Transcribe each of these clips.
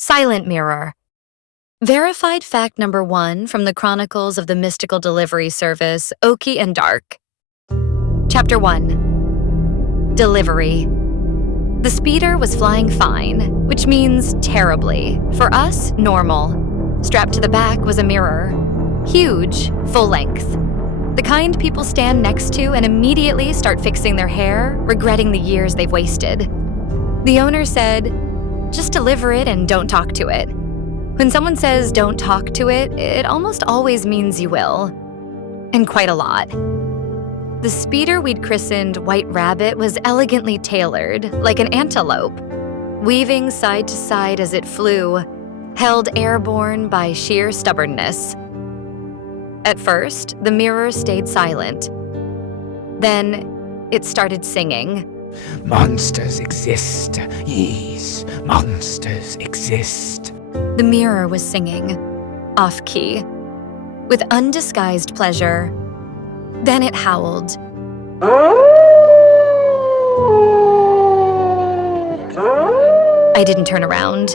Silent mirror. Verified fact number 1 from the Chronicles of the Mystical Delivery Service, Oki and Dark. Chapter 1. Delivery. The speeder was flying fine, which means terribly. For us, normal. Strapped to the back was a mirror. Huge, full length. The kind people stand next to and immediately start fixing their hair, regretting the years they've wasted. The owner said, "Just deliver it and don't talk to it." When someone says don't talk to it, it almost always means you will. And quite a lot. The speeder we'd christened White Rabbit was elegantly tailored, like an antelope, weaving side to side as it flew, held airborne by sheer stubbornness. At first, the mirror stayed silent. Then, it started singing. Monsters exist, yes, monsters exist. The mirror was singing, off-key, with undisguised pleasure. Then it howled. I didn't turn around.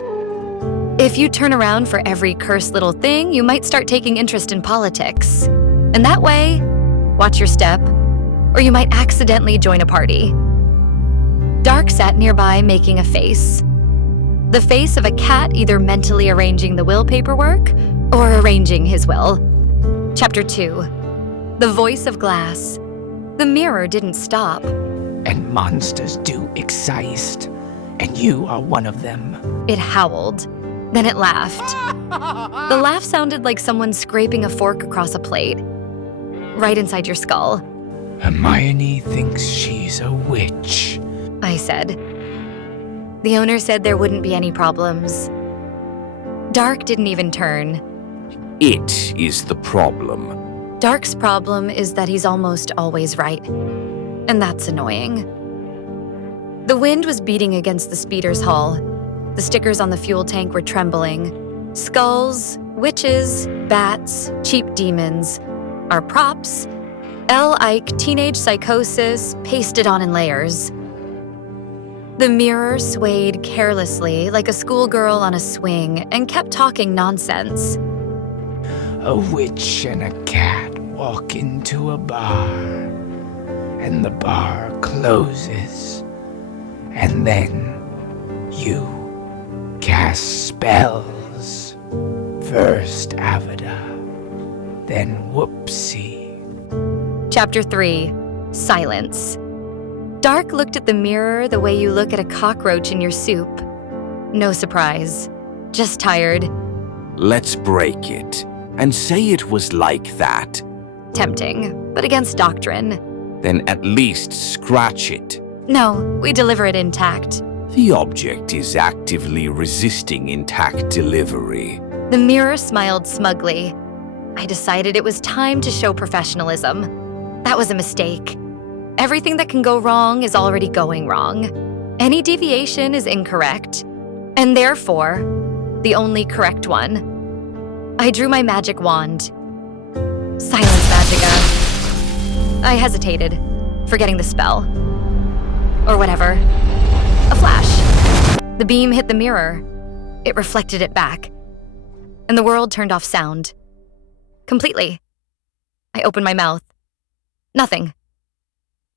If you turn around for every cursed little thing, you might start taking interest in politics. And that way, watch your step, or you might accidentally join a party. Dark sat nearby making a face. The face of a cat either mentally arranging the will paperwork or arranging his will. Chapter 2. The voice of glass. The mirror didn't stop. And monsters do exist, and you are one of them. It howled. Then it laughed. The laugh sounded like someone scraping a fork across a plate, right inside your skull. Hermione thinks she's a witch, I said. The owner said there wouldn't be any problems. Dark didn't even turn. It is the problem. Dark's problem is that he's almost always right. And that's annoying. The wind was beating against the speeder's hull. The stickers on the fuel tank were trembling. Skulls, witches, bats, cheap demons. Our props, L. Ike teenage psychosis pasted on in layers. The mirror swayed carelessly like a schoolgirl on a swing and kept talking nonsense. A witch and a cat walk into a bar, and the bar closes, and then you cast spells. First Avada, then Whoopsie. Chapter 3. Silence. Dark looked at the mirror the way you look at a cockroach in your soup. No surprise. Just tired. Let's break it and say it was like that. Tempting, but against doctrine. Then at least scratch it. No, we deliver it intact. The object is actively resisting intact delivery. The mirror smiled smugly. I decided it was time to show professionalism. That was a mistake. Everything that can go wrong is already going wrong. Any deviation is incorrect, and therefore, the only correct one. I drew my magic wand. Silence Magica. I hesitated, forgetting the spell. Or whatever. A flash. The beam hit the mirror. It reflected it back. And the world turned off sound. Completely. I opened my mouth. Nothing.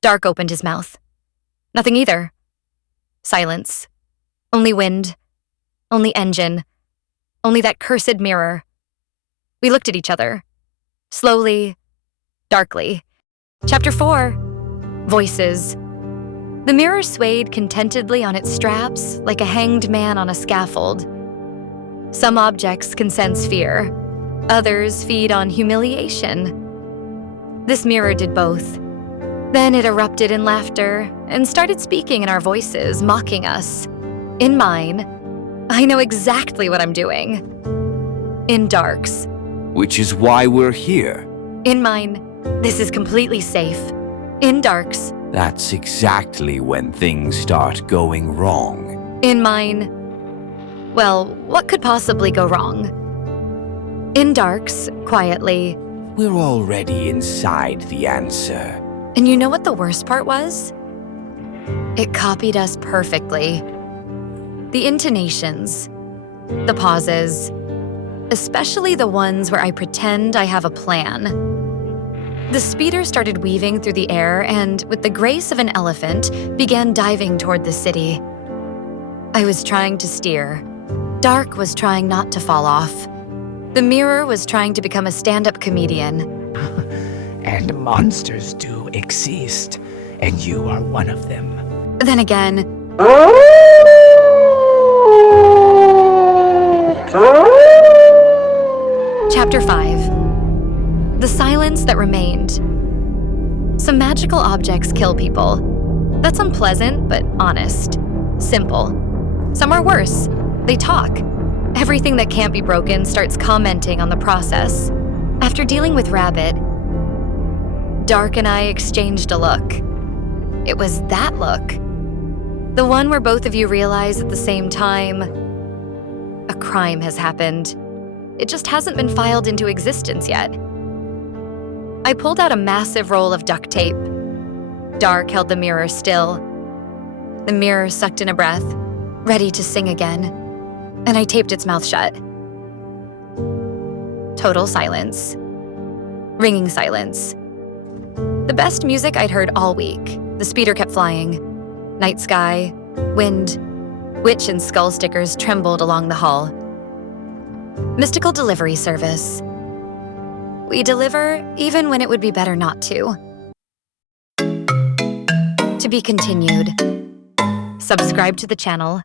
Dark opened his mouth. Nothing either. Silence. Only wind. Only engine. Only that cursed mirror. We looked at each other. Slowly. Darkly. Chapter 4. Voices. The mirror swayed contentedly on its straps like a hanged man on a scaffold. Some objects can sense fear. Others feed on humiliation. This mirror did both. Then it erupted in laughter and started speaking in our voices, mocking us. In mine, I know exactly what I'm doing. In Dark's. Which is why we're here. In mine, this is completely safe. In Dark's. That's exactly when things start going wrong. In mine, well, what could possibly go wrong? In Dark's, quietly. We're already inside the answer. And you know what the worst part was? It copied us perfectly. The intonations, The pauses, especially the ones where I pretend I have a plan. The speeder started weaving through the air and, with the grace of an elephant, began diving toward the city. I was trying to steer. Dark was trying not to fall off. The mirror was trying to become a stand-up comedian. And monsters do exist, and you are one of them. Then again, Chapter 5. The silence that remained. Some magical objects kill people. That's unpleasant, but honest. Simple. Some are worse. They talk. Everything that can't be broken starts commenting on the process. After dealing with Rabbit, Dark and I exchanged a look. It was that look. The one where both of you realize at the same time, a crime has happened. It just hasn't been filed into existence yet. I pulled out a massive roll of duct tape. Dark held the mirror still. The mirror sucked in a breath, ready to sing again, and I taped its mouth shut. Total silence. Ringing silence. The best music I'd heard all week. The speeder kept flying. Night sky, wind, witch and skull stickers trembled along the hall. Mystical delivery service. We deliver even when it would be better not to. To be continued. Subscribe to the channel